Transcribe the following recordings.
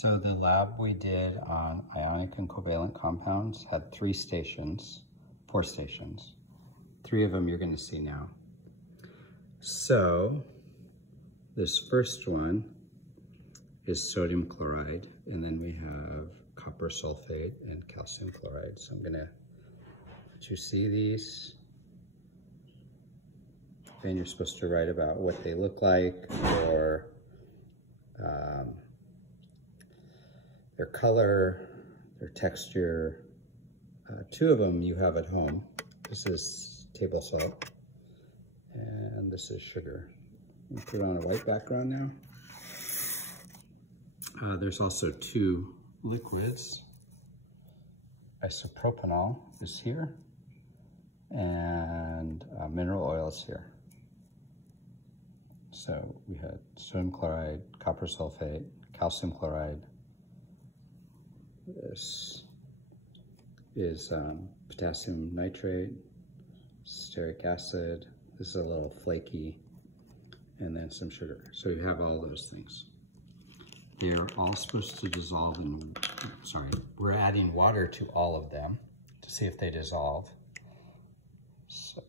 So the lab we did on ionic and covalent compounds had 4 stations. 3 of them you're going to see now. So this first one is sodium chloride, and then we have copper sulfate and calcium chloride. So I'm going to let you see these. And you're supposed to write about what they look like, or their color, their texture. 2 of them you have at home. This is table salt, and this is sugar. We'll put it on a white background now. There's also 2 liquids. Isopropanol is here, and mineral oil is here. So we had sodium chloride, copper sulfate, calcium chloride. This is potassium nitrate, stearic acid. This is a little flaky, and then some sugar. So you have all those things. They're all supposed to dissolve in, we're adding water to all of them to see if they dissolve. So,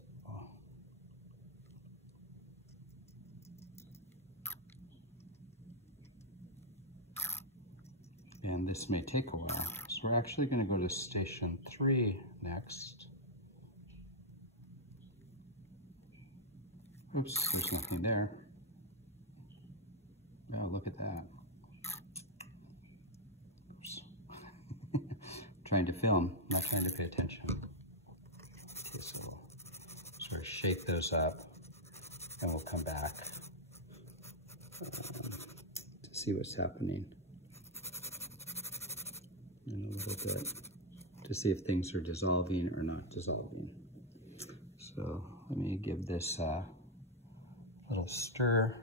and this may take a while. So we're actually going to go to station 3 next. Oops, there's nothing there. Oh, look at that. Oops. Trying to film, not trying to pay attention. Okay, so we'll sort of shake those up, and we'll come back to see what's happening in a little bit, to see if things are dissolving or not dissolving. So let me give this a little stir.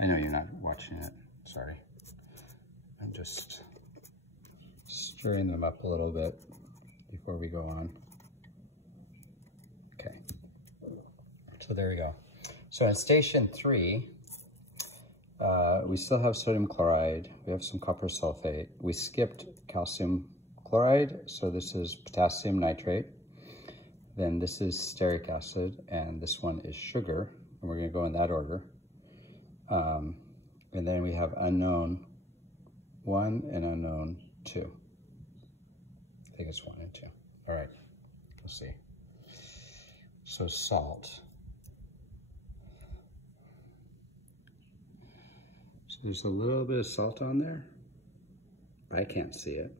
I know you're not watching it, sorry. I'm just stirring them up a little bit before we go on. Okay, so there we go. So in station 3, we still have sodium chloride, we have some copper sulfate. We skipped calcium chloride, so this is potassium nitrate. Then this is stearic acid, and this one is sugar, and we're gonna go in that order. And then we have unknown 1 and unknown 2. I think it's 1 and 2. All right, we'll see. So salt. So there's a little bit of salt on there. I can't see it.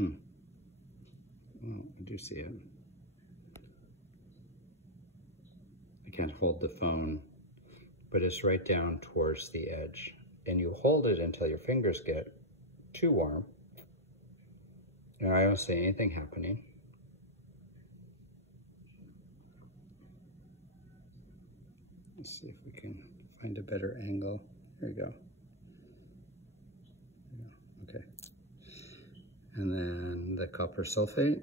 Oh, I do see it. I can't hold the phone, but it's right down towards the edge. And you hold it until your fingers get too warm. And I don't see anything happening. Let's see if we can find a better angle. There we go. Okay. And then the copper sulfate.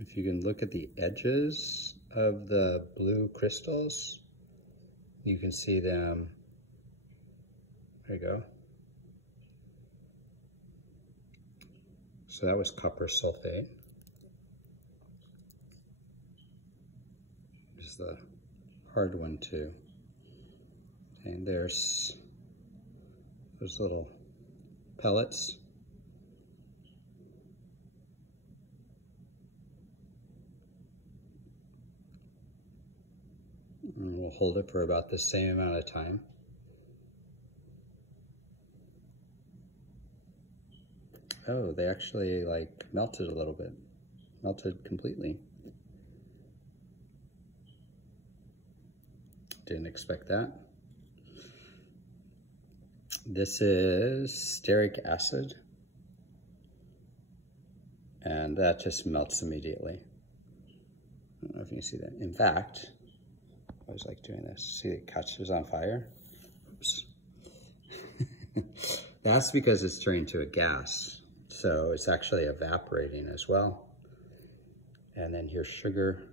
If you can look at the edges of the blue crystals, you can see them. There you go. So that was copper sulfate. This is the hard one too. And there's those little pellets. And we'll hold it for about the same amount of time. Oh, they actually like melted a little bit. Melted completely. Didn't expect that. This is stearic acid. and that just melts immediately. I don't know if you can see that. In fact, I always like doing this. See, it catches on fire. Oops. That's because it's turning to a gas. So it's actually evaporating as well. And then here's sugar.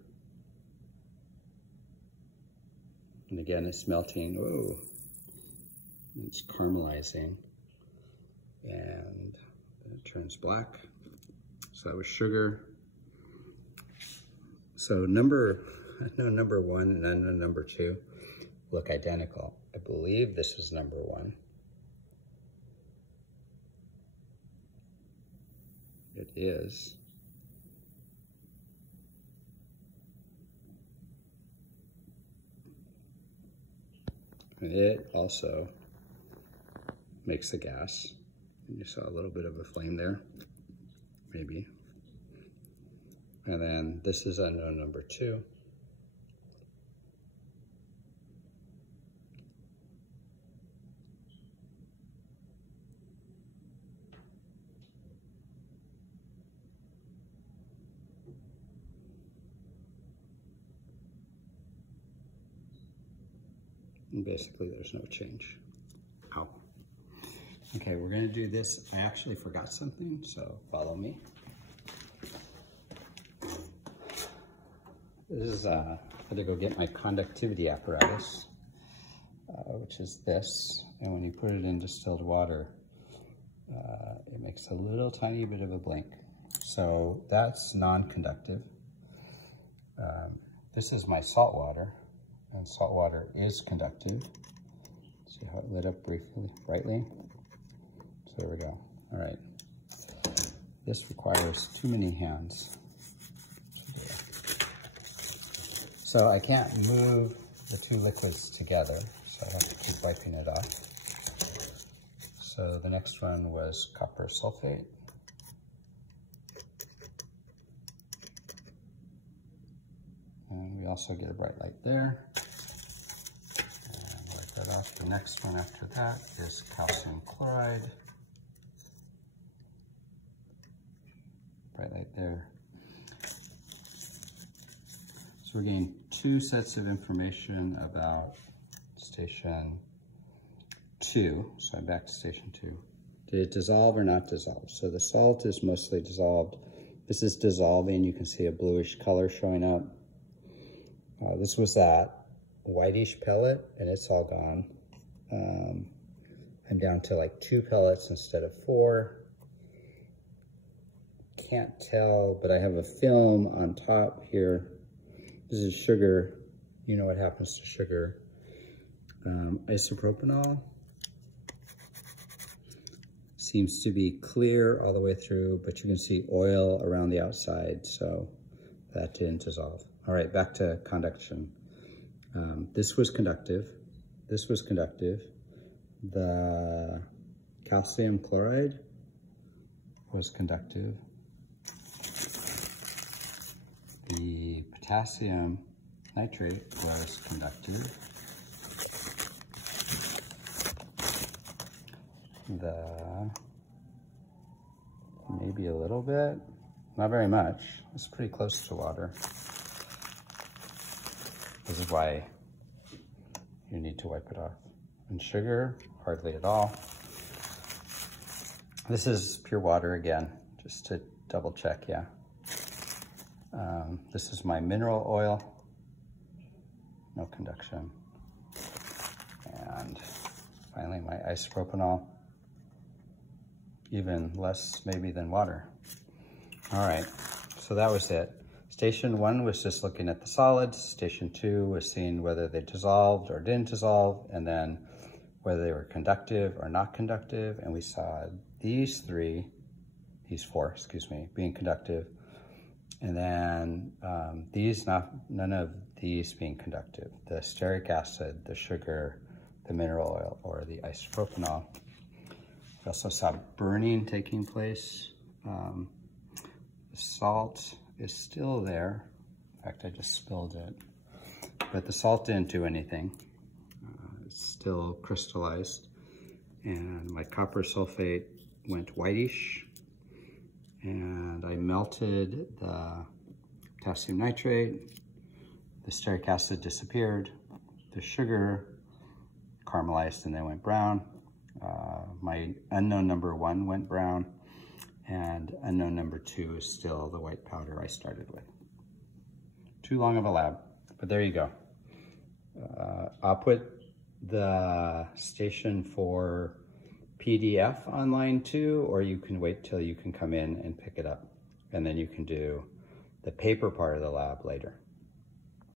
And again, it's melting. Whoa. It's caramelizing. And it turns black. So that was sugar. So number 1 and I know number 2 look identical. I believe this is number 1. It is. And it also makes a gas. And you saw a little bit of a flame there, maybe. And then this is unknown number 2. And basically there's no change. Ow. Okay, we're gonna do this. I actually forgot something, so follow me. This is, I had to go get my conductivity apparatus, which is this. And when you put it in distilled water, it makes a little tiny bit of a blink. So that's non-conductive. This is my salt water. And salt water is conductive. See how it lit up brightly? So there we go. All right. This requires too many hands. So I can't move the 2 liquids together, so I have to keep wiping it off. So the next one was copper sulfate. And we also get a bright light there. And wipe that off. The next one after that is calcium chloride. Bright light there. So we're getting 2 sets of information about station 2. So I'm back to station 2. Did it dissolve or not dissolve? So the salt is mostly dissolved. This is dissolving. You can see a bluish color showing up. This was that whitish pellet, and it's all gone. I'm down to like 2 pellets instead of 4. Can't tell, but I have a film on top here. This is sugar. You know what happens to sugar. Isopropanol seems to be clear all the way through, but you can see oil around the outside, so that didn't dissolve. All right, back to conduction. This was conductive. This was conductive. The calcium chloride was conductive. The potassium nitrate was conductive. Maybe a little bit, not very much. It's pretty close to water. This is why you need to wipe it off. And sugar, hardly at all. This is pure water again, just to double check, yeah. This is my mineral oil, no conduction. And finally my isopropanol, even less maybe than water. All right, so that was it. Station 1 was just looking at the solids. Station 2 was seeing whether they dissolved or didn't dissolve, and then whether they were conductive or not conductive. And we saw these 4, excuse me, being conductive. And then none of these being conductive. The stearic acid, the sugar, the mineral oil, or the isopropanol. We also saw burning taking place. The salt is still there. In fact, I just spilled it. But the salt didn't do anything. It's still crystallized. And my copper sulfate went whitish. And I melted the potassium nitrate, the stearic acid disappeared, the sugar caramelized and then went brown. My unknown number 1 went brown, and unknown number 2 is still the white powder I started with. Too long of a lab, but there you go. I'll put the station for PDF online too, or you can wait till you can come in and pick it up, and then you can do the paper part of the lab later.